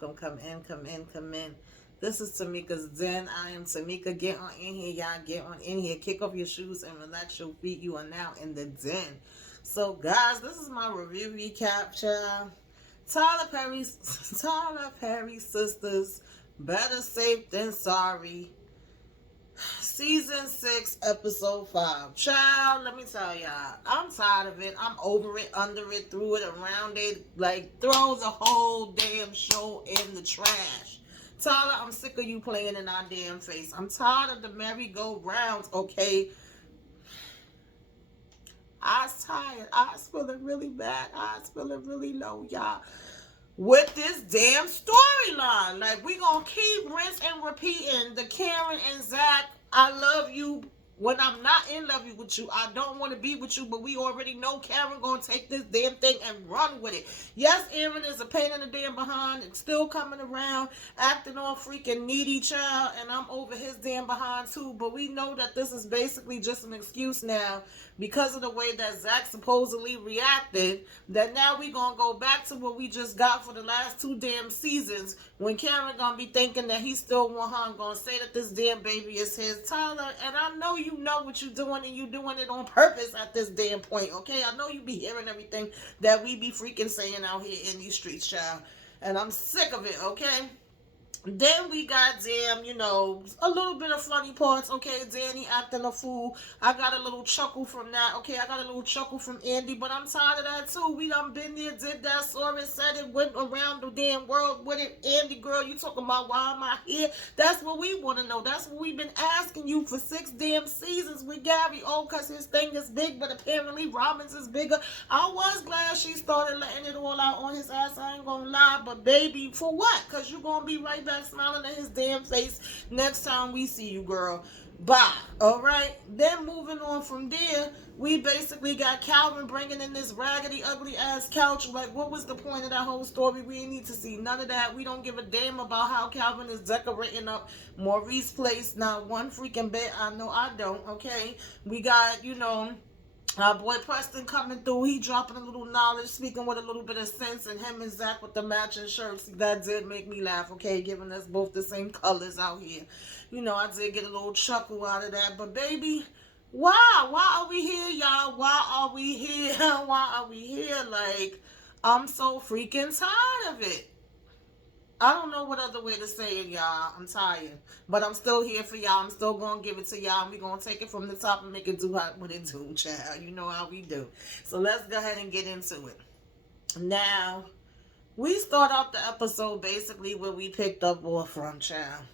welcome. Come in, come in, come in. This is Tamika's Den. I am Tamika. Get on in here, y'all. Get on in here. Kick off your shoes and relax your feet. You are now in the den. So, guys, this is my review recap, child. Tyler Perry's Tyler Perry Sisters. Better safe than sorry. Season 6, episode 5. Child, let me tell y'all, I'm tired of it. I'm over it, under it, through it, around it. Like, throw the whole damn show in the trash. Tyler, I'm sick of you playing in our damn face. I'm tired of the merry-go-rounds, okay? I was tired. I was feeling really bad. I was feeling really low, y'all, with this damn storyline. Like, we gonna keep rinse and repeating the Karen and Zach, I love you when I'm not in love with you. I don't want to be with you, but we already know Karen gonna take this damn thing and run with it. Yes, Aaron is a pain in the damn behind and still coming around, acting all freaking needy, child, and I'm over his damn behind too. But we know that this is basically just an excuse now because of the way that Zach supposedly reacted, that now we gonna go back to what we just got for the last 2 damn seasons, when Karen gonna be thinking that he still want her and gonna say that this damn baby is his. Tyler, and I know you know what you're doing, and you doing it on purpose at this damn point, okay? I know you be hearing everything that we be freaking saying out here in these streets, child, and I'm sick of it, okay? Then we got damn, a little bit of funny parts. Okay, Danny acting a fool. I got a little chuckle from that. Okay, I got a little chuckle from Andi, but I'm tired of that too. We done been there, did that, saw it, said it, went around the damn world with it. Andi, girl, you talking about why am I here? That's what we want to know. That's what we've been asking you for 6 damn seasons with Gary. Oh, because his thing is big, but apparently Robin's is bigger. I was glad she started letting it all out on his ass. I ain't gonna lie, but baby, for what? Because you gonna be right back smiling at his damn face next time we see you, girl. Bye. All right. Then moving on from there, we basically got Calvin bringing in this raggedy, ugly ass couch. Like, what was the point of that whole story? We didn't need to see none of that. We don't give a damn about how Calvin is decorating up Maurice's place. Not one freaking bit. I know I don't. Okay. We got, our boy Preston coming through, he dropping a little knowledge, speaking with a little bit of sense, and him and Zach with the matching shirts. That did make me laugh, okay, giving us both the same colors out here. I did get a little chuckle out of that, but baby, why? Why are we here, y'all? Why are we here? Why are we here? Like, I'm so freaking tired of it. I don't know what other way to say it, y'all. I'm tired. But I'm still here for y'all. I'm still going to give it to y'all. And we're going to take it from the top and make it do what it do, child. You know how we do. So let's go ahead and get into it. Now, we start off the episode basically where we picked up off from, child.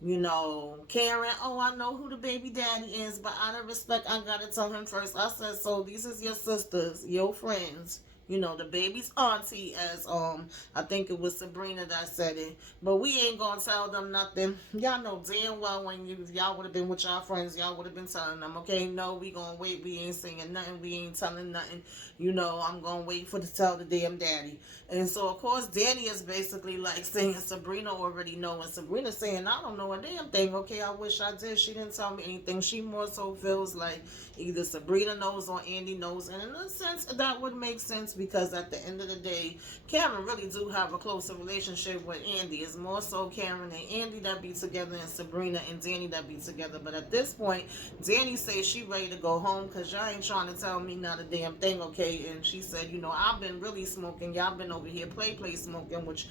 Karen, oh, I know who the baby daddy is, but out of respect, I got to tell him first. I said, so these is your sisters, your friends. The baby's auntie, as I think it was Sabrina that said it. But we ain't gonna tell them nothing. Y'all know damn well when y'all would have been with y'all friends, y'all would have been telling them, okay, no, we gonna wait, we ain't saying nothing, we ain't telling nothing. I'm gonna wait for to tell the damn daddy. And so of course Danny is basically like saying Sabrina already know, and Sabrina saying, I don't know a damn thing, okay, I wish I did. She didn't tell me anything. She more so feels like either Sabrina knows or Andi knows, and in a sense that would make sense, because at the end of the day, Karen really do have a closer relationship with Andi. It's more so Karen and Andi that be together, and Sabrina and Danny that be together. But at this point, Danny says she ready to go home because y'all ain't trying to tell me not a damn thing, okay? And she said, I've been really smoking. Y'all been over here play smoking, which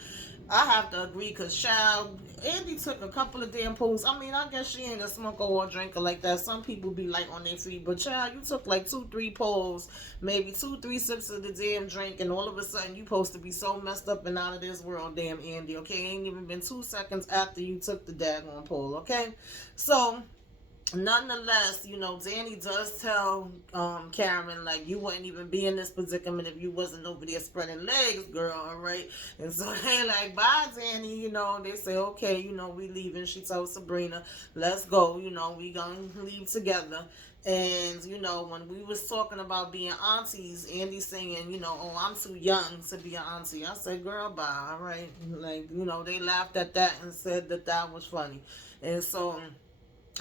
I have to agree, because child, Andi took a couple of damn pulls. I mean, I guess she ain't a smoker or a drinker like that. Some people be like on their feet, but child, you took like 2-3 pulls, maybe 2-3 sips of the damn drink, and all of a sudden you supposed to be so messed up and out of this world, damn Andi, okay? Ain't even been 2 seconds after you took the daggone pull, okay? So nonetheless, Danny does tell Karen, like, you wouldn't even be in this predicament if you wasn't over there spreading legs, girl, all right? And so they like, bye, Danny, they say, okay, we leaving. She tells Sabrina, let's go, we gonna leave together. And, when we was talking about being aunties, Andi saying, oh, I'm too young to be an auntie. I said, girl, bye, all right? Like, they laughed at that and said that was funny. And so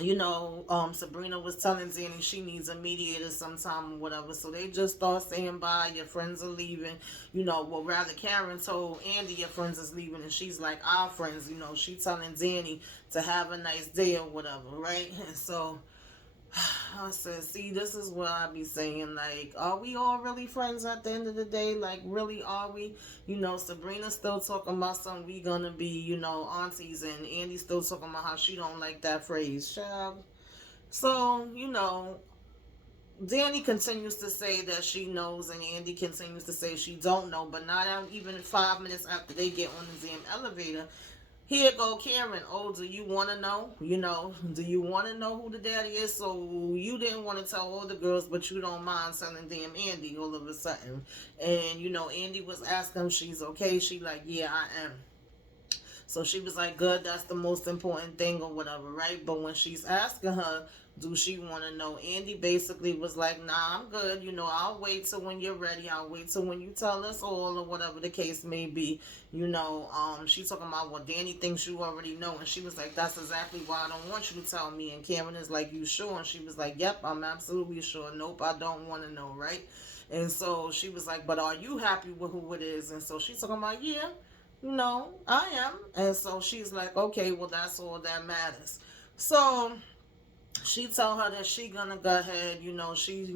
Sabrina was telling Zanny she needs a mediator sometime or whatever. So they just start saying bye. Your friends are leaving. Well, rather Karen told Andi your friends is leaving, and she's like our friends. She telling Zanny to have a nice day or whatever, right? And so I said, see, this is what I be saying. Like, are we all really friends at the end of the day? Like, really, are we? Sabrina's still talking about something we gonna be, aunties, and Andy's still talking about how she don't like that phrase, child. So, Danny continues to say that she knows, and Andi continues to say she don't know. But not even 5 minutes after they get on the damn elevator, here go Karen. Oh, do you want to know? Do you want to know who the daddy is? So you didn't want to tell all the girls, but you don't mind telling damn Andi all of a sudden. And, Andi was asking if she's okay. She like, yeah, I am. So she was like, good, that's the most important thing or whatever, right? But when she's asking her, do she want to know? Andi basically was like, nah, I'm good. I'll wait till when you're ready. I'll wait till when you tell us all or whatever the case may be. She's talking about what Danny thinks you already know. And she was like, that's exactly why I don't want you to tell me. And Karen is like, you sure? And she was like, yep, I'm absolutely sure. Nope, I don't want to know, right? And so she was like, but are you happy with who it is? And so she's talking about, yeah. No, I am. And so she's like, okay, well, that's all that matters. So she tell her that she gonna go ahead, she,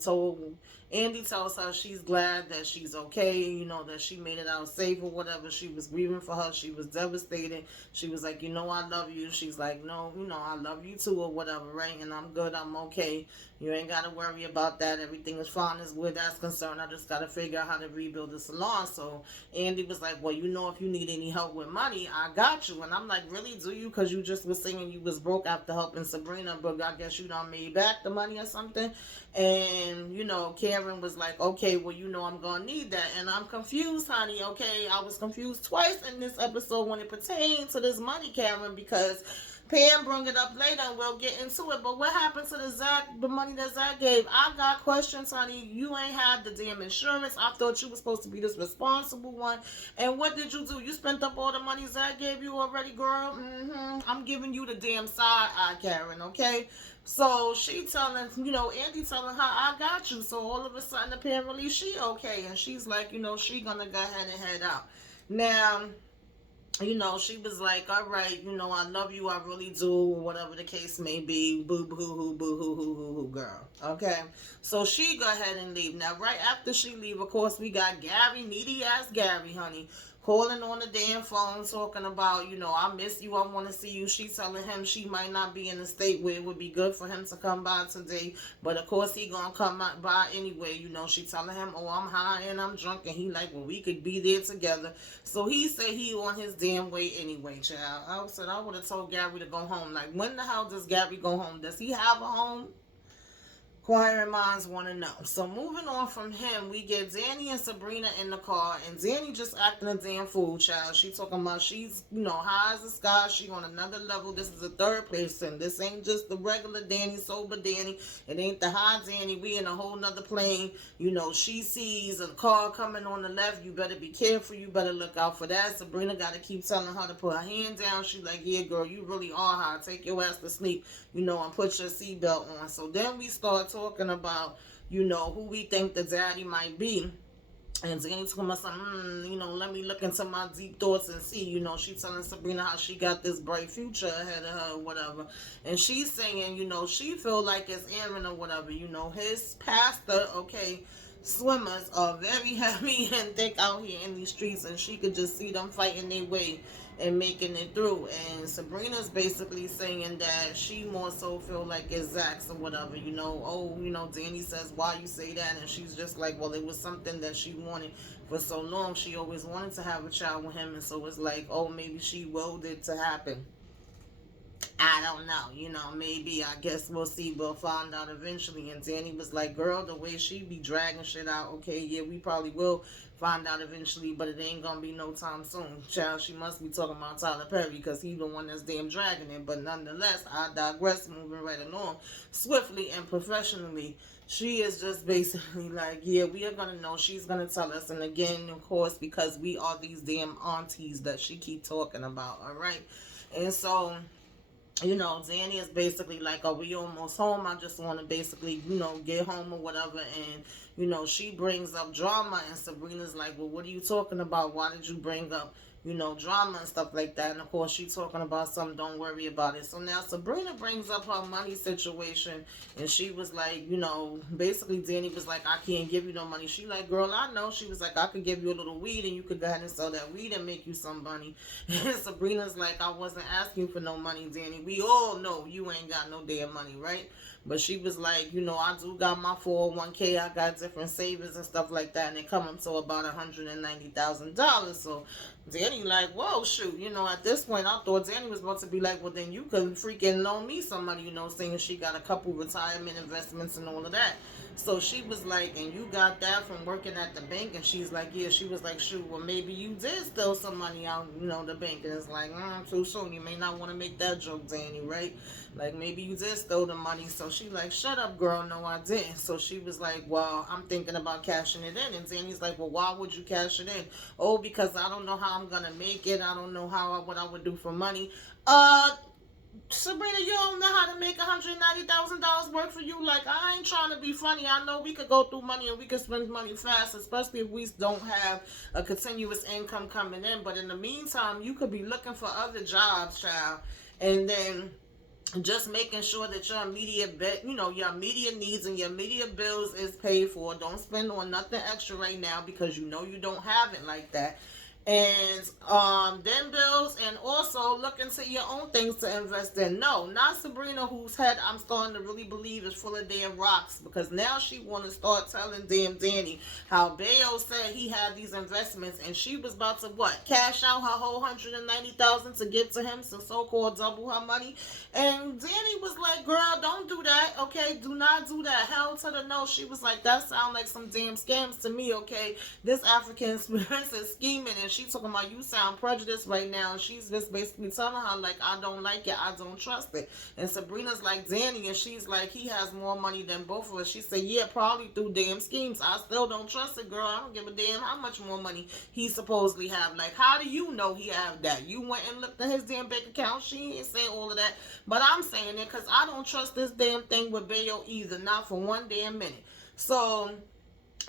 told Andi tells her she's glad that she's okay, that she made it out safe or whatever. She was grieving for her. She was devastated. She was like, I love you. She's like, no, I love you too or whatever, right? And I'm good. I'm okay. You ain't got to worry about that. Everything is fine as where that's concerned. I just got to figure out how to rebuild the salon. So Andi was like, well, if you need any help with money, I got you. And I'm like, really? Do you? Because you just was saying you was broke after helping Sabrina, but I guess you done made back the money or something. And, Karen was like, okay, well, I'm going to need that. And I'm confused, honey, okay? I was confused twice in this episode when it pertained to this money, Karen, because Pam bring it up later and we'll get into it. But what happened to the money that Zach gave? I got questions, honey. You ain't had the damn insurance. I thought you were supposed to be this responsible one. And what did you do? You spent up all the money Zach gave you already, girl? I'm giving you the damn side eye, Karen, okay? So she telling, Andi telling her, I got you. So all of a sudden, apparently, she okay. And she's like, she gonna go ahead and head out. Now, she was like, all right, I love you, I really do, whatever the case may be, boo boo hoo boo hoo hoo hoo hoo girl. Okay, so she go ahead and leave. Now, right after she leave, of course, we got Gary, needy ass Gary, honey, calling on the damn phone, talking about, I miss you, I want to see you. She telling him she might not be in a state where it would be good for him to come by today, but of course he gonna come by anyway. She telling him, oh, I'm high and I'm drunk, and he like, well, we could be there together. So he said he on his damn way anyway, child. I said I would have told Gary to go home. Like, when the hell does Gary go home? Does he have a home? Inquiring minds want to know. So moving on from him, we get Danny and Sabrina in the car, and Danny just acting a damn fool, child. She talking about she's, high as the sky. She on another level. This is a third person. This ain't just the regular Danny, sober Danny. It ain't the high Danny. We in a whole nother plane. She sees a car coming on the left. You better be careful. You better look out for that. Sabrina got to keep telling her to put her hand down. She like, yeah, girl, you really are high. Take your ass to sleep, and put your seatbelt on. So then we start talking about, who we think the daddy might be. And Zanny talking about something, let me look into my deep thoughts and see, she telling Sabrina how she got this bright future ahead of her or whatever. And she's saying, she feel like it's Aaron or whatever, his pastor, okay, swimmers are very heavy and thick out here in these streets, and she could just see them fighting their way and making it through. And Sabrina's basically saying that she more so feel like it's Zach's or whatever, Danny says, why you say that? And she's just like, well, it was something that she wanted for so long. She always wanted to have a child with him, and so it's like, oh, maybe she willed it to happen. I don't know, maybe, I guess we'll see, we'll find out eventually. And Danny was like, girl, the way she be dragging shit out, okay, yeah, we probably will find out eventually, but it ain't gonna be no time soon. Child, she must be talking about Tyler Perry, because he the one that's damn dragging it. But nonetheless, I digress, moving right along, swiftly and professionally. She is just basically like, yeah, we are gonna know, she's gonna tell us. And again, of course, because we are these damn aunties that she keep talking about, all right? And so Zanny is basically like, are we almost home? I just want to basically, get home or whatever. And, she brings up drama, and Sabrina's like, well, what are you talking about? Why did you bring up, drama and stuff like that? And of course, she's talking about something, don't worry about it. So now Sabrina brings up her money situation, and she was like, basically Danny was like, I can't give you no money. She like, girl, I know. She was like, I could give you a little weed, and you could go ahead and sell that weed and make you some money. And Sabrina's like, I wasn't asking for no money, Danny. We all know you ain't got no damn money, right? But she was like, I do got my 401k. I got different savings and stuff like that, and it come up to about $190,000. So Danny like, whoa, shoot. At this point, I thought Danny was about to be like, well, then you could freaking loan me some money, saying she got a couple retirement investments and all of that. So she was like, and you got that from working at the bank? And she's like, yeah. She was like, shoot, well, maybe you did steal some money out, the bank. And it's like, too soon. You may not want to make that joke, Danny, right? Like, maybe you did steal the money. So she like, shut up, girl. No, I didn't. So she was like, well, I'm thinking about cashing it in. And Danny's like, well, why would you cash it in? Oh, because I don't know how I'm going to make it. I don't know what I would do for money. Sabrina, you don't know how to make $190,000 work for you. Like, I ain't trying to be funny. I know we could go through money and we could spend money fast, especially if we don't have a continuous income coming in. But in the meantime, you could be looking for other jobs, child. And then just making sure that your immediate your immediate needs and your immediate bills is paid for. Don't spend on nothing extra right now, because you don't have it like that. And then bills, and also look into your own things to invest in. No, not Sabrina, whose head I'm starting to really believe is full of damn rocks, because now she want to start telling damn Danny how Bayo said he had these investments, and she was about to cash out her whole $190,000 to give to him, so-called double her money. And Danny was like, girl, don't do that, okay? Do not do that. Hell to the no. She was like, that sound like some damn scams to me, okay? This African princess scheming, and she talking about you sound prejudiced right now. And she's just basically telling her, like, I don't like it, I don't trust it. And Sabrina's like, Danny, and she's like, he has more money than both of us. She said, yeah, probably through damn schemes. I still don't trust it, girl. I don't give a damn how much more money he supposedly have. Like, how do you know he have that? You went and looked at his damn bank account. She ain't say all of that. But I'm saying it because I don't trust this damn thing with Bayo either. Not for one damn minute. So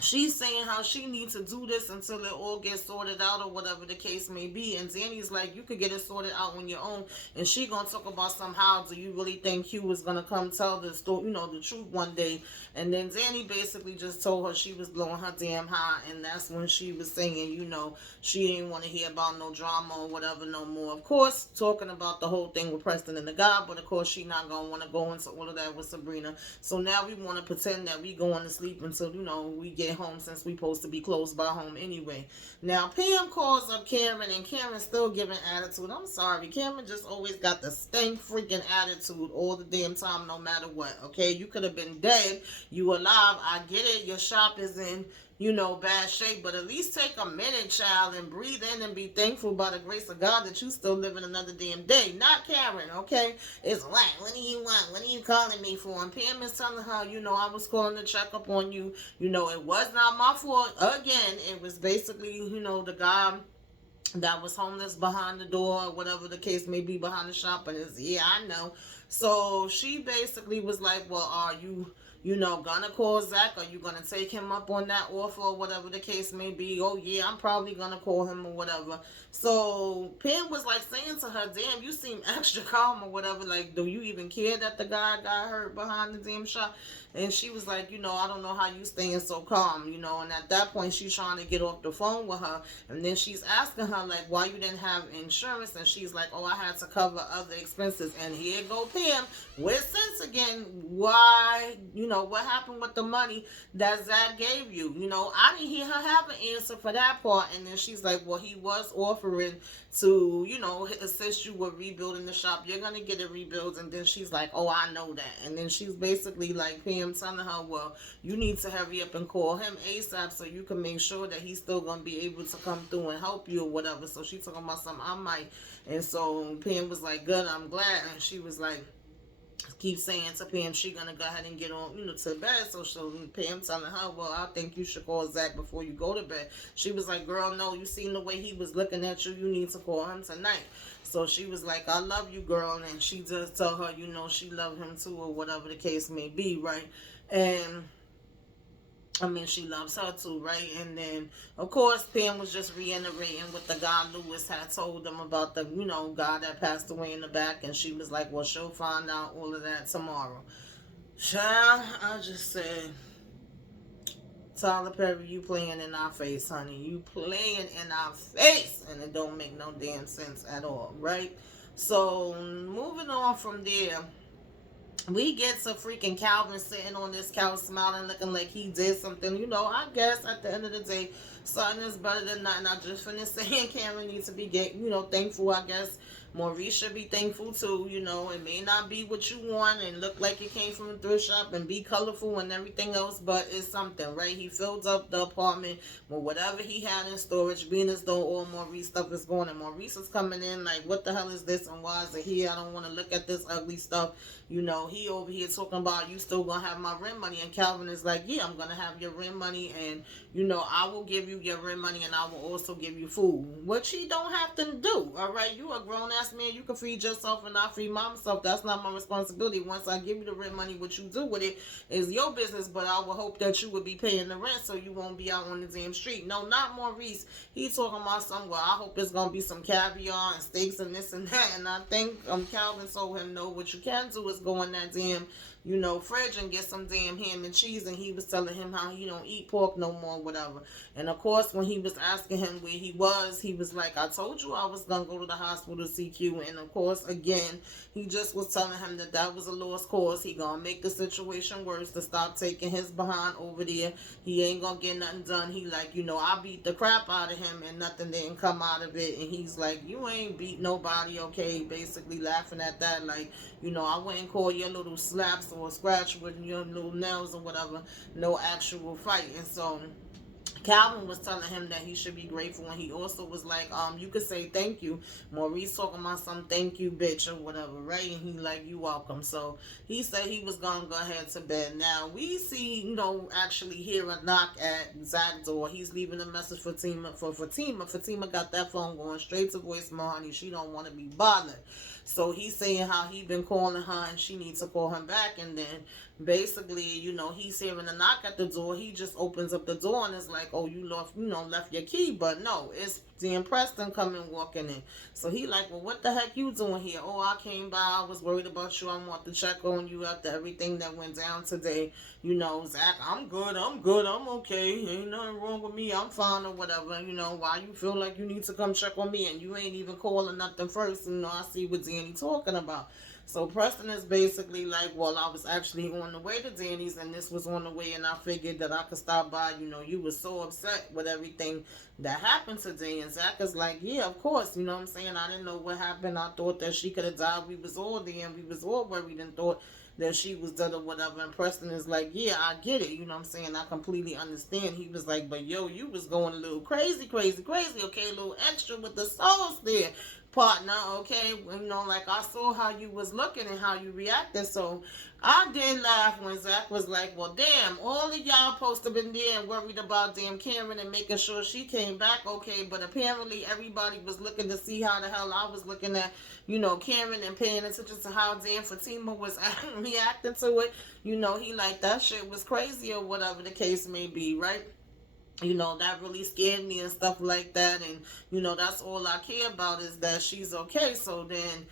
she's saying how she needs to do this until it all gets sorted out, or whatever the case may be. And Danny's like, you could get it sorted out on your own. And she gonna talk about somehow, do you really think Hugh is gonna come tell the story, the truth one day? And then Danny basically just told her she was blowing her damn high, and that's when she was saying, she didn't want to hear about no drama or whatever no more. Of course, talking about the whole thing with Preston and the guy, but of course she not gonna want to go into all of that with Sabrina. So now we want to pretend that we going to sleep until we get home, since we supposed to be close by home anyway. Now Pam calls up Karen, and Karen's still giving attitude. I'm sorry, Karen just always got the stank freaking attitude all the damn time, no matter what. Okay, you could have been dead, you alive, I get it, your shop is in bad shape, but at least take a minute, child, and breathe in and be thankful by the grace of God that you still living another damn day. Not Karen, okay? It's what do you want? What are you calling me for? And Pam is telling her, I was calling to check up on you. It was not my fault. Again, it was basically, the guy that was homeless behind the door, or whatever the case may be, behind the shop. And it's, yeah, I know. So she basically was like, well, are you gonna call Zach? Are you gonna take him up on that offer, or whatever the case may be? Oh yeah, I'm probably gonna call him, or whatever. So Pam was like saying to her, damn, you seem extra calm, or whatever. Like, do you even care that the guy got hurt behind the damn shop? And she was like, I don't know how you staying so calm, and at that point she's trying to get off the phone with her, and then she's asking her, like, why you didn't have insurance? And she's like, oh, I had to cover other expenses. And here go Pam with sense again. Why, what happened with the money that Zach gave you? I didn't hear her have an answer for that part. And then she's like, well, he was offering to, assist you with rebuilding the shop. You're going to get it rebuilt. And then she's like, oh, I know that. And then she's basically like, Pam telling her, well, you need to hurry up and call him ASAP so you can make sure that he's still going to be able to come through and help you, or whatever. So she's talking about something, I might. And so Pam was like, good, I'm glad. And she was like, keeps saying to Pam she gonna go ahead and get on, to bed. So Pam telling her, well, I think you should call Zach before you go to bed. She was like, girl, no, you seen the way he was looking at you. You need to call him tonight. So she was like, I love you, girl. And she just tell her, she loved him too, or whatever the case may be, right? And I mean, she loves her too, right? And then, of course, Pam was just reiterating what the guy Lewis had told them about the, guy that passed away in the back. And she was like, well, she'll find out all of that tomorrow. Child, I just said, Tyler Perry, you playing in our face, honey. You playing in our face. And it don't make no damn sense at all, right? So, moving on from there, we get to freaking Calvin sitting on this couch smiling, looking like he did something. I guess at the end of the day, something is better than nothing. I just finished saying Karen needs to be, thankful, I guess. Maurice should be thankful too. It may not be what you want and look like it came from a thrift shop and be colorful and everything else, but it's something, right? He filled up the apartment with whatever he had in storage, being as though all Maurice stuff is going. And Maurice is coming in like, what the hell is this and why is it here? I don't want to look at this ugly stuff. He over here talking about you still gonna have my rent money, and Calvin is like, yeah, I'm gonna have your rent money, and I will give you your rent money, and I will also give you food, which he don't have to do. All right, you a grown ass man, you can feed yourself and I feed myself. That's not my responsibility. Once I give you the rent money, what you do with it is your business, but I will hope that you would be paying the rent so you won't be out on the damn street. No, not Maurice. He's talking about somewhere. I hope it's gonna be some caviar and steaks and this and that, and I think Calvin told him, no, what you can do is go in that damn, fridge and get some damn ham and cheese. And he was telling him how he don't eat pork no more, whatever. And of course, when he was asking him where he was like, I told you I was gonna go to the hospital to see you. And of course, again, he just was telling him that was a lost cause. He gonna make the situation worse to stop taking his behind over there. He ain't gonna get nothing done. He like, I beat the crap out of him and nothing didn't come out of it. And he's like, you ain't beat nobody, okay? Basically laughing at that, like, I wouldn't call your little slaps or scratch with your little nails or whatever no actual fight. And so Calvin was telling him that he should be grateful, and he also was like, you could say thank you. Maurice talking about some thank you, bitch, or whatever, right? And he like, you welcome. So he said he was gonna go ahead to bed. Now we see, actually hear a knock at Zach's door. He's leaving a message for Fatima. Fatima got that phone going straight to voicemail, honey. She don't want to be bothered. So he's saying how he been calling her and she needs to call him back. And then basically, he's hearing a knock at the door. He just opens up the door and is like, oh, you left your key. But no, it's damn Preston coming walking in. So he like, well, what the heck you doing here? Oh, I came by. I was worried about you. I want to check on you after everything that went down today. Zach, I'm good. I'm okay. Ain't nothing wrong with me. I'm fine or whatever. Why you feel like you need to come check on me and you ain't even calling nothing first. I see what Danny talking about. So Preston is basically like, well, I was actually on the way to Danny's and this was on the way and I figured that I could stop by. You were so upset with everything that happened today. And Zach is like, yeah, of course. You know what I'm saying? I didn't know what happened. I thought that she could have died. We was all there and we was all worried and thought that she was dead or whatever. And Preston is like, yeah, I get it. You know what I'm saying? I completely understand. He was like, but yo, you was going a little crazy. Okay, a little extra with the sauce there, partner, okay? Like I saw how you was looking and how you reacted. So I did laugh when Zach was like, well, damn, all of y'all supposed to been there and worried about damn Karen and making sure she came back okay. But apparently everybody was looking to see how the hell I was looking at, Karen and paying attention to how damn Fatima was reacting to it. He like, that shit was crazy or whatever the case may be, right? That really scared me and stuff like that. And, that's all I care about is that she's okay. So then,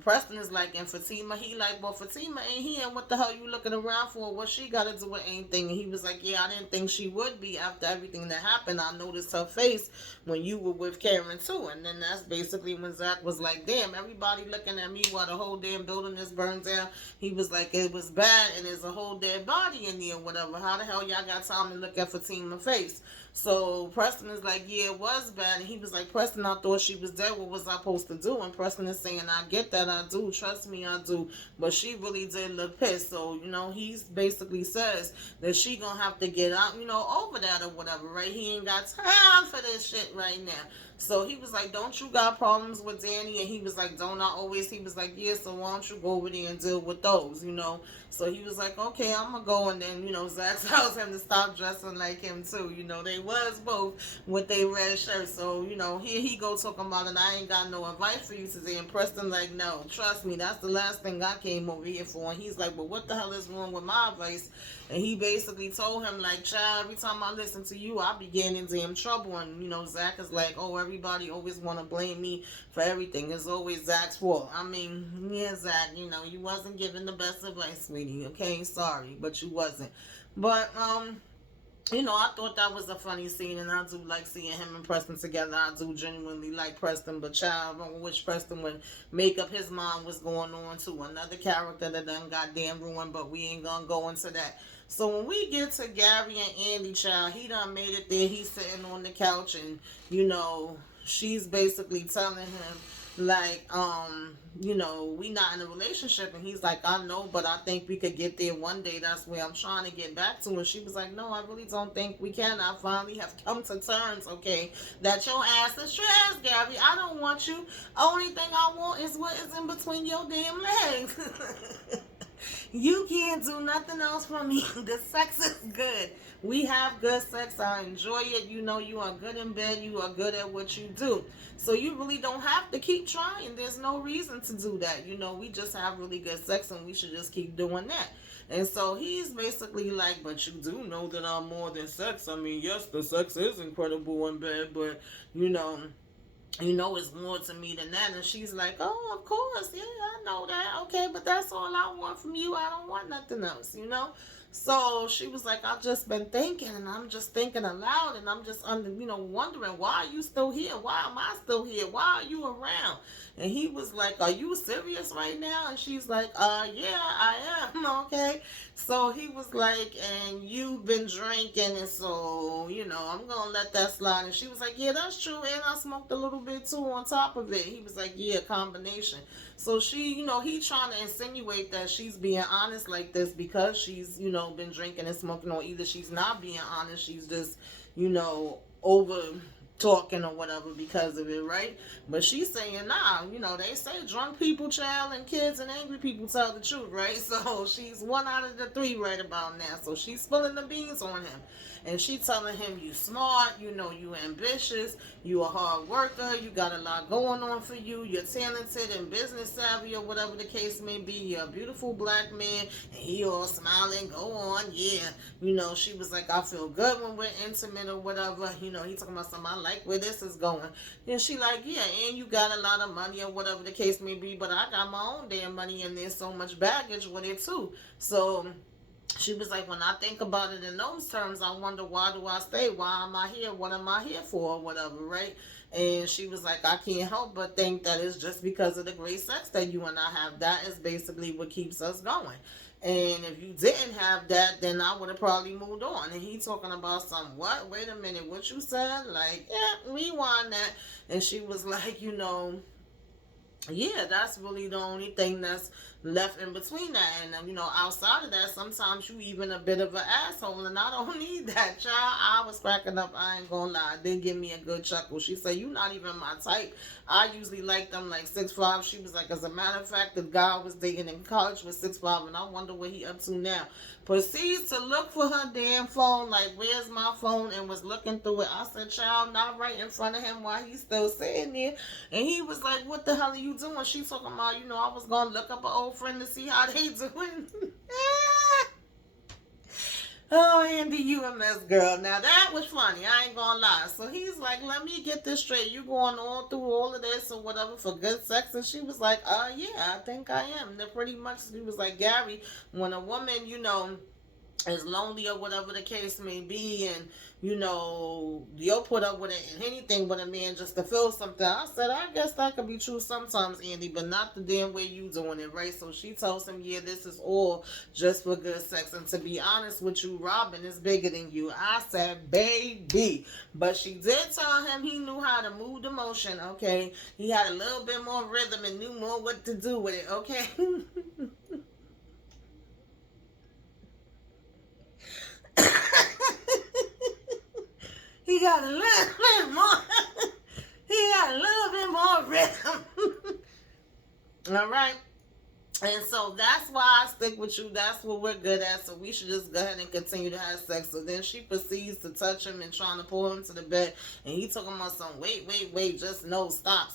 Preston is like, and Fatima, he like, well, Fatima ain't here. And what the hell you looking around for? What she got to do with anything? And he was like, yeah, I didn't think she would be after everything that happened. I noticed her face when you were with Karen too. And then that's basically when Zach was like, damn, everybody looking at me while the whole damn building is burned down. He was like, it was bad and there's a whole dead body in there or whatever. How the hell y'all got time to look at Fatima's face? So Preston is like, yeah, it was bad. And he was like, Preston, I thought she was dead. What was I supposed to do? And Preston is saying, I get that, I do. Trust me, I do. But she really did look pissed. So, he basically says that she gonna have to get out, over that or whatever, right? He ain't got time for this shit right now. So he was like, don't you got problems with Danny? And he was like, don't I always? He was like, yeah, so why don't you go over there and deal with those, you know? So he was like, okay, I'm going to go. And then, you know, Zach tells him to stop dressing like him too. You know, they was both with their red shirts. So, you know, here he go talking about it. I ain't got no advice for you today. And Preston like, no, trust me, that's the last thing I came over here for. And he's like, but what the hell is wrong with my advice? And he basically told him, like, child, every time I listen to you, I be getting in damn trouble. And, you know, Zach is like, oh, everybody always want to blame me for everything. It's always Zach's fault. I mean, yeah, Zach, you know, you wasn't giving the best advice, sweetie. Okay, sorry, but you wasn't. But, you know, I thought that was a funny scene, and I do like seeing him and Preston together. I do genuinely like Preston, but child, I wish Preston would make up his mind what's going on to another character that done goddamn ruined, but we ain't gonna go into that. So when we get to Gary and Andi, child, he done made it there. He's sitting on the couch, and, you know, she's basically telling him, like, you know, we not in a relationship. And he's like, I know, but I think we could get there one day. That's where I'm trying to get back to. And she was like, no, I really don't think we can. I finally have come to terms, okay, that your ass is trash, Gary. I don't want you. Only thing I want is what is in between your damn legs. You can't do nothing else for me. The sex is good. We have good sex. I enjoy it. You know, you are good in bed. You are good at what you do. So you really don't have to keep trying. There's no reason to do that. You know, we just have really good sex, and we should just keep doing that. And so he's basically like, but you do know that I'm more than sex. I mean, yes, the sex is incredible in bed, but, you know it's more to me than that. And she's like, oh, of course, yeah, I know that. Okay, but that's all I want from you. I don't want nothing else, you know? So she was like, I've just been thinking, and I'm just thinking aloud, and I'm just wondering, why are you still here? Why am I still here? Why are you around? And he was like, are you serious right now? And she's like, yeah, I am. Okay. So he was like, and you've been drinking, and so, you know, I'm gonna let that slide. And she was like, yeah, that's true, and I smoked a little bit too on top of it. He was like, yeah, combination. So she, you know, he trying to insinuate that she's being honest like this because she's, you know, been drinking and smoking, or either she's not being honest, she's just, you know, over talking or whatever because of it, right? But she's saying, nah, you know, they say drunk people, child, and kids and angry people tell the truth, right? So she's one out of the three right about now. So she's spilling the beans on him. And she telling him, you smart, you know, you ambitious, you a hard worker, you got a lot going on for you, you're talented and business savvy or whatever the case may be, you're a beautiful black man. And he all smiling, go on, yeah. You know, she was like, I feel good when we're intimate or whatever. You know, he talking about something, I like where this is going. And she like, yeah, and you got a lot of money or whatever the case may be, but I got my own damn money and there's so much baggage with it too. So she was like, when I think about it in those terms, I wonder, why do I stay? Why am I here? What am I here for? Or whatever, right? And she was like, I can't help but think that it's just because of the great sex that you and I have. That is basically what keeps us going. And if you didn't have that, then I would have probably moved on. And he talking about some, what? Wait a minute, what you said? Like, yeah, rewind that. And she was like, you know, yeah, that's really the only thing that's left in between that. And, you know, outside of that, sometimes you even a bit of an asshole, and I don't need that, child. I was cracking up, I ain't gonna lie. It did give me a good chuckle. She said, you not even my type. I usually like them like 6'5". She was like, as a matter of fact, the guy I was dating in college was 6'5", and I wonder what he up to now. Proceeds to look for her damn phone, like, where's my phone, and was looking through it. I said, child, not right in front of him while he's still sitting there. And he was like, what the hell are you doing? She talking about, you know, I was going to look up an old friend to see how they doing. Oh, Andi, you a mess, girl. Now, that was funny. I ain't gonna lie. So he's like, let me get this straight. You going on through all of this or whatever for good sex? And she was like, yeah, I think I am. And then pretty much she was like, Gary, when a woman, you know, is lonely or whatever the case may be, and, you know, you'll put up with it and anything with a man just to feel something. I said, I guess that could be true sometimes, Andi, but not the damn way you doing it, right? So she tells him, yeah, this is all just for good sex. And to be honest with you, Robin is bigger than you. I said, baby. But she did tell him he knew how to move the motion, okay? He had a little bit more rhythm and knew more what to do with it, okay? He got a little bit more. He got a little bit more rhythm. All right. And so that's why I stick with you. That's what we're good at. So we should just go ahead and continue to have sex. So then she proceeds to touch him and trying to pull him to the bed. And he talking about some, wait, just no, stop,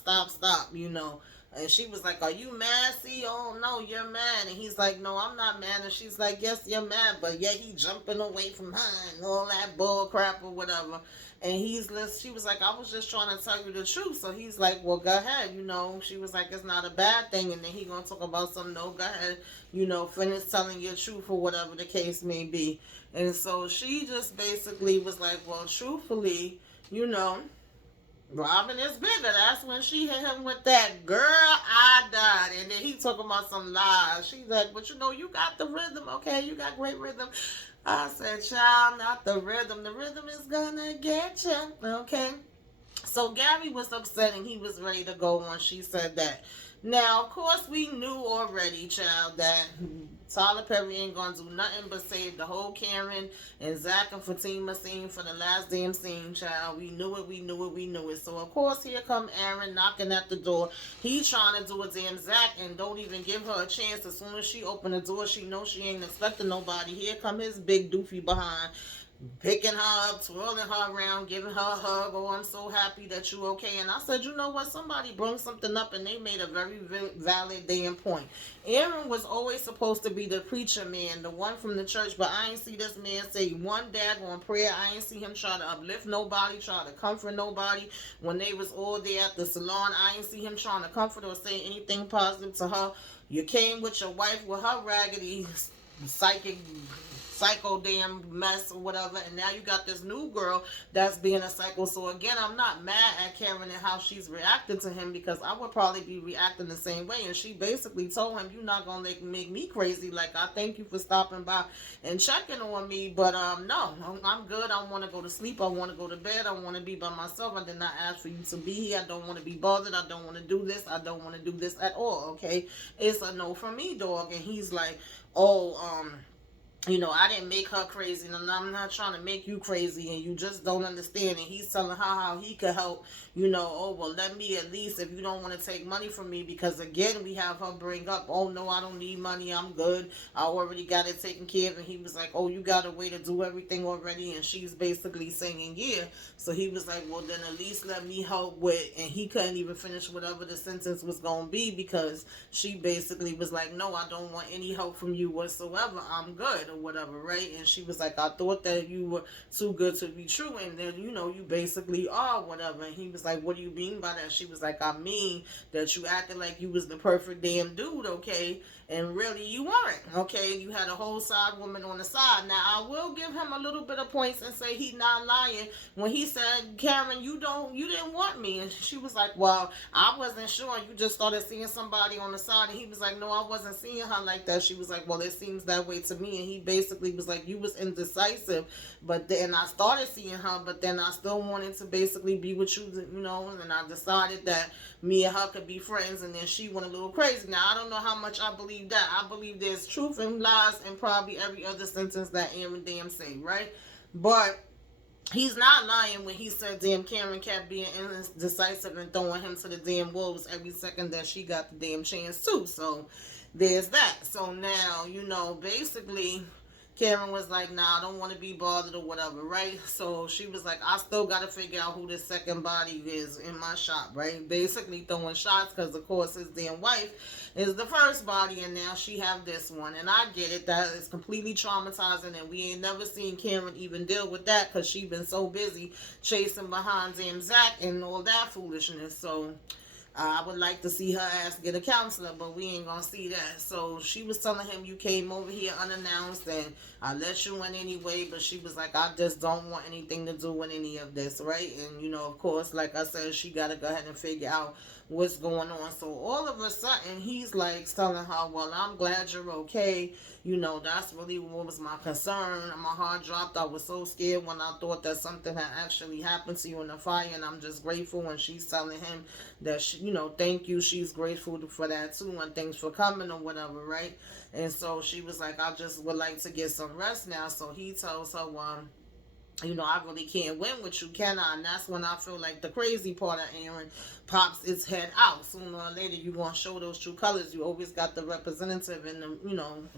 you know. And she was like, are you mad? See, oh no, you're mad. And he's like, no, I'm not mad. And she's like, yes, you're mad. But yet he jumping away from her and all that bull crap or whatever. And she was like, I was just trying to tell you the truth. So he's like, well, go ahead, you know. She was like, it's not a bad thing. And then he gonna talk about something, no, go ahead, you know, finish telling your truth or whatever the case may be. And so she just basically was like, well, truthfully, you know, Robin is bigger. That's when she hit him with that, girl, I died. And then he talking about some lies. She's like, but you know, you got the rhythm, okay? You got great rhythm. I said, child, not the rhythm. The rhythm is gonna get you, okay? So Gary was upset and he was ready to go when she said that. Now, of course, we knew already, child, that Tyler Perry ain't gonna do nothing but save the whole Karen and Zach and Fatima scene for the last damn scene, child. We knew it. So, of course, here come Aaron knocking at the door. He trying to do a damn Zach and don't even give her a chance. As soon as she open the door, she knows she ain't expecting nobody. Here come his big doofy behind, picking her up, twirling her around, giving her a hug. Oh, I'm so happy that you okay. And I said, you know what? Somebody brought something up and they made a very valid damn point. Aaron was always supposed to be the preacher man, the one from the church, but I ain't see this man say one daggone prayer. I ain't see him try to uplift nobody, try to comfort nobody. When they was all there at the salon, I ain't see him trying to comfort or say anything positive to her. You came with your wife with her raggedy psycho damn mess or whatever, and now you got this new girl that's being a psycho. So again, I'm not mad at Karen and how she's reacting to him, because I would probably be reacting the same way. And she basically told him, you're not gonna make me crazy. Like, I thank you for stopping by and checking on me, but no, I'm good. I want to go to sleep. I want to go to bed. I want to be by myself. I did not ask for you to be here. I don't want to be bothered. I don't want to do this. I don't want to do this at all. Okay, it's a no from me, dog. And he's like, oh, you know, I didn't make her crazy, and I'm not trying to make you crazy, and you just don't understand. And he's telling her how he could help, you know. Oh, well, let me at least, if you don't want to take money from me, because again, we have her bring up, oh, no, I don't need money, I'm good, I already got it taken care of. And he was like, oh, you got a way to do everything already? And she's basically saying, yeah. So he was like, well, then at least let me help with, and he couldn't even finish whatever the sentence was going to be, because she basically was like, no, I don't want any help from you whatsoever, I'm good, or whatever, right? And she was like, I thought that you were too good to be true, and then, you know, you basically are, whatever. And he was like, what do you mean by that? She was like, I mean that you acted like you was the perfect damn dude, okay? And really you weren't, okay? You had a whole side woman on the side. Now, I will give him a little bit of points and say he's not lying when he said, Karen, you didn't want me. And she was like, well, I wasn't sure. You just started seeing somebody on the side. And he was like, no, I wasn't seeing her like that. She was like, well, it seems that way to me. And he basically was like, you was indecisive, but then I started seeing her, but then I still wanted to basically be with you, you know, and I decided that me and her could be friends, and then she went a little crazy. Now, I don't know how much I believe that. I believe there's truth and lies in probably every other sentence that Aaron damn say, right? But he's not lying when he said damn Karen kept being indecisive and throwing him to the damn wolves every second that she got the damn chance too. So there's that. So now, you know, basically Karen was like, nah, I don't want to be bothered or whatever, right? So she was like, I still got to figure out who this second body is in my shop, right? Basically throwing shots because, of course, his damn wife is the first body, and now she have this one. And I get it. That is completely traumatizing, and we ain't never seen Karen even deal with that because she been so busy chasing behind damn Zach and all that foolishness. So I would like to see her ass get a counselor, but we ain't gonna see that. So she was telling him, you came over here unannounced and I let you in anyway, but she was like, I just don't want anything to do with any of this, right? And, you know, of course, like I said, she gotta go ahead and figure out what's going on. So all of a sudden, he's like telling her, well, I'm glad you're okay. You know, that's really what was my concern. My heart dropped. I was so scared when I thought that something had actually happened to you in the fire, and I'm just grateful. And she's telling him that, she, you know, thank you. She's grateful for that too, and thanks for coming or whatever, right? And so she was like, I just would like to get some rest now. So he tells her, I really can't win with you, can I? And that's when I feel like the crazy part of Aaron pops its head out. Sooner or later, you're going to show those true colors. You always got the representative in the,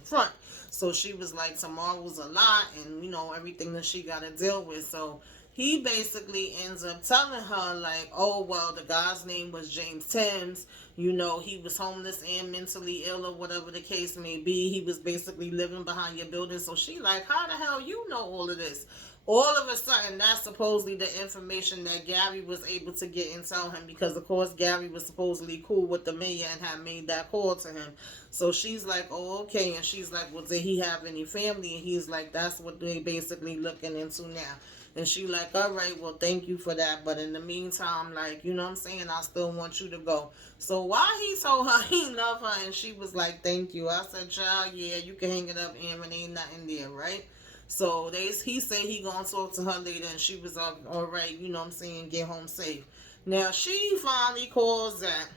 front. So she was like, tomorrow's a lot, and, everything that she got to deal with. So he basically ends up telling her, like, oh, well, the guy's name was James Timms. He was homeless and mentally ill or whatever the case may be. He was basically living behind your building. So she like, how the hell you know all of this? All of a sudden, that's supposedly the information that Gary was able to get and tell him, because of course Gary was supposedly cool with the mayor and had made that call to him. So she's like, oh, okay. And she's like, well, did he have any family? And he's like, that's what they basically looking into now. And she like, all right, well, thank you for that. But in the meantime, like, you know what I'm saying? I still want you to go. So while he told her he loved her and she was like, thank you, I said, child, yeah, you can hang it up, Aaron. Ain't nothing there, right? So he said he gonna talk to her later, and she was all right, you know what I'm saying, get home safe. Now she finally calls Zach,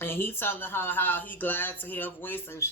and he telling her how he glad to hear her voice, and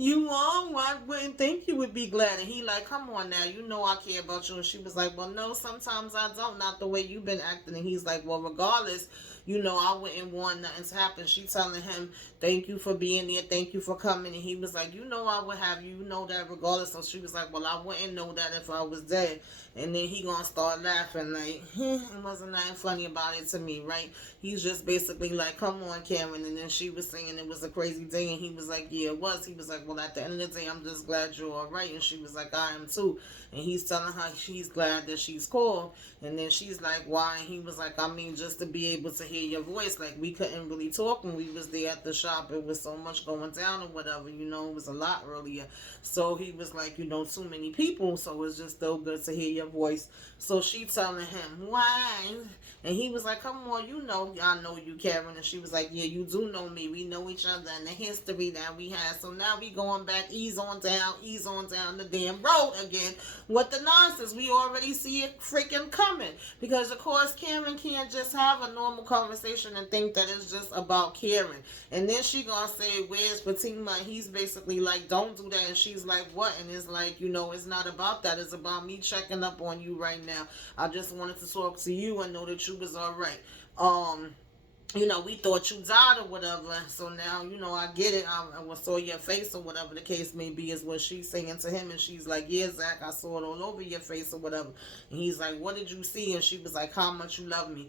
I wouldn't think you would be glad. And he like, come on now, I care about you. And she was like, well, no, sometimes I don't, not the way you've been acting. And he's like, well, regardless, I wouldn't want nothing to happen. She telling him, thank you for being there, thank you for coming. And he was like, I would have you know that regardless. So she was like, well, I wouldn't know that if I was dead. And then he gonna start laughing like, it wasn't nothing funny about it to me, right? He's just basically like, come on, Karen. And then she was saying it was a crazy day, and he was like, yeah, it was. He was like, well, at the end of the day, I'm just glad you're all right. And she was like, I am too. And he's telling her she's glad that she's called. And then she's like, why? And he was like, I mean, just to be able to hear your voice. Like, we couldn't really talk when we was there at the shop. It was so much going down or whatever, it was a lot earlier. So he was like, too many people, so it's just still good to hear your voice. So she telling him, why? And he was like, come on, I know you, Karen. And she was like, yeah, you do know me. We know each other and the history that we had. So now we going back, ease on down the damn road again with the nonsense. We already see it freaking coming. Because, of course, Karen can't just have a normal conversation and think that it's just about Karen. And then she gonna say, where's Fatima? And he's basically like, don't do that. And she's like, what? And it's like, it's not about that. It's about me checking up on you right now. I just wanted to talk to you and know that you was all right. We thought you died or whatever. So now, I get it. I saw your face or whatever the case may be, is what she's saying to him. And she's like, yeah, Zach, I saw it all over your face or whatever. And he's like, what did you see? And she was like, how much you love me.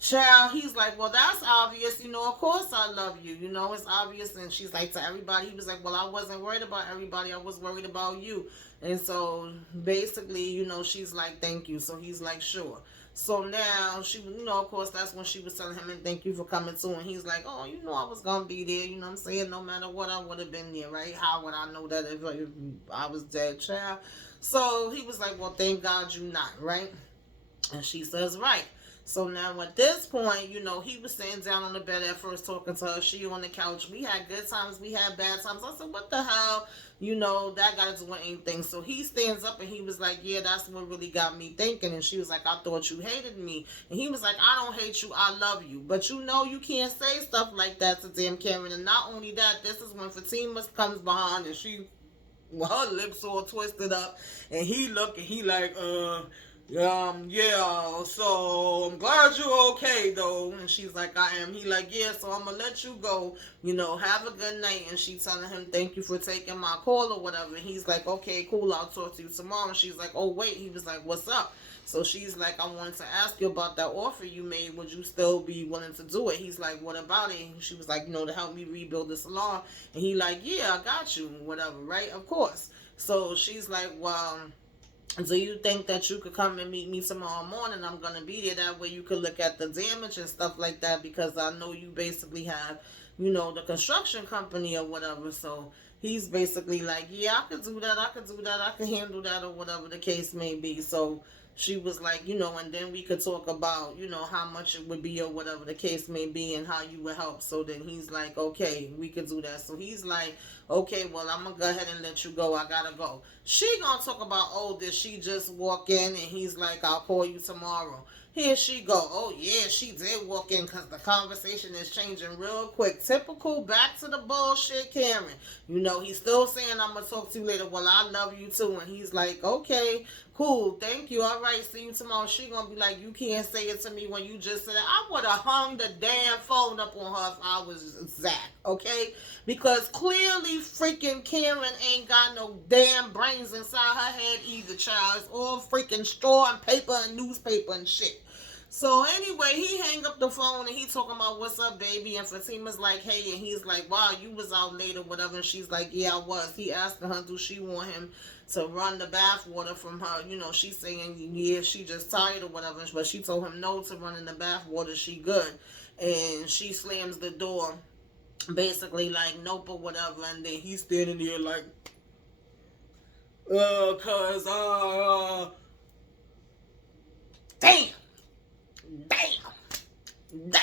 Child, he's like, well, that's obvious. Of course I love you. It's obvious. And she's like, to everybody. He was like, well, I wasn't worried about everybody. I was worried about you. And so basically, she's like, thank you. So he's like, sure. So now she, of course, that's when she was telling him, and thank you for coming too. And he's like, oh, I was going to be there. You know what I'm saying? No matter what, I would have been there, right? How would I know that if I was dead, child? So he was like, well, thank God you not, right? And she says, right. So now at this point, he was sitting down on the bed at first talking to her. She on the couch. We had good times. We had bad times. I said, what the hell? That got to do with anything. So he stands up and he was like, yeah, that's what really got me thinking. And she was like, I thought you hated me. And he was like, I don't hate you. I love you. But you can't say stuff like that to damn Karen. And not only that, this is when Fatima comes behind and her lips all twisted up. And he look and he like, yeah, so I'm glad you're okay though. And she's like, I am. He like, yeah, so I'm gonna let you go, have a good night. And she's telling him, thank you for taking my call or whatever. And he's like, okay, cool, I'll talk to you tomorrow. And she's like, oh wait. He was like, what's up? So she's like, I wanted to ask you about that offer you made. Would you still be willing to do it? He's like, what about it? And she was like, to help me rebuild the salon. And he like, yeah, I got you, whatever, right? Of course. So she's like, well, do you think that you could come and meet me tomorrow morning? I'm going to be there. That way you could look at the damage and stuff like that, because I know you basically have, the construction company or whatever. So he's basically like, yeah, I could do that. I could handle that or whatever the case may be. So she was like, and then we could talk about, how much it would be or whatever the case may be and how you would help. So then he's like, okay, we could do that. So he's like, okay, well, I'm going to go ahead and let you go. I got to go. She going to talk about, oh, did she just walk in? And he's like, I'll call you tomorrow. Here she go. Oh, yeah, she did walk in, because the conversation is changing real quick. Typical, back to the bullshit Karen. He's still saying, I'm going to talk to you later. Well, I love you too. And he's like, okay, Cool, thank you. All right, see you tomorrow. She gonna be like, you can't say it to me when you just said it. I would have hung the damn phone up on her if I was Zach, okay? Because clearly freaking Karen ain't got no damn brains inside her head either, child. It's all freaking straw and paper and newspaper and shit. So anyway, he hang up the phone and he talking about what's up, baby. And Fatima's like, hey, and he's like, wow, you was out late or whatever. And she's like, yeah, I was. He asked her, do she want him to run the bath water from her? You know, she's saying, yeah, she just tired or whatever. But she told him no to running the bath water. She good. And she slams the door, basically like nope or whatever. And then he's standing there like, damn. Damn.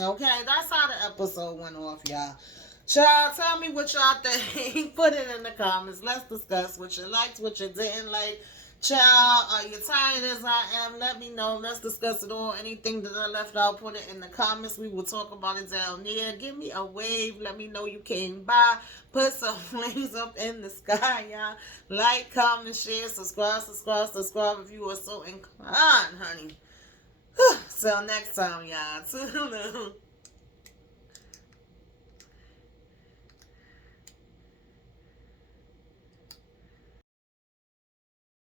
Okay, that's how the episode went off, y'all. Child, tell me what y'all think. Put it in the comments. Let's discuss what you liked, what you didn't like. Child, are you tired as I am? Let me know. Let's discuss it all. Anything that I left out, put it in the comments. We will talk about it down there. Give me a wave. Let me know you came by. Put some flames up in the sky, y'all. Like, comment, share, subscribe if you are so inclined, honey. Till next time, y'all. Toodaloo.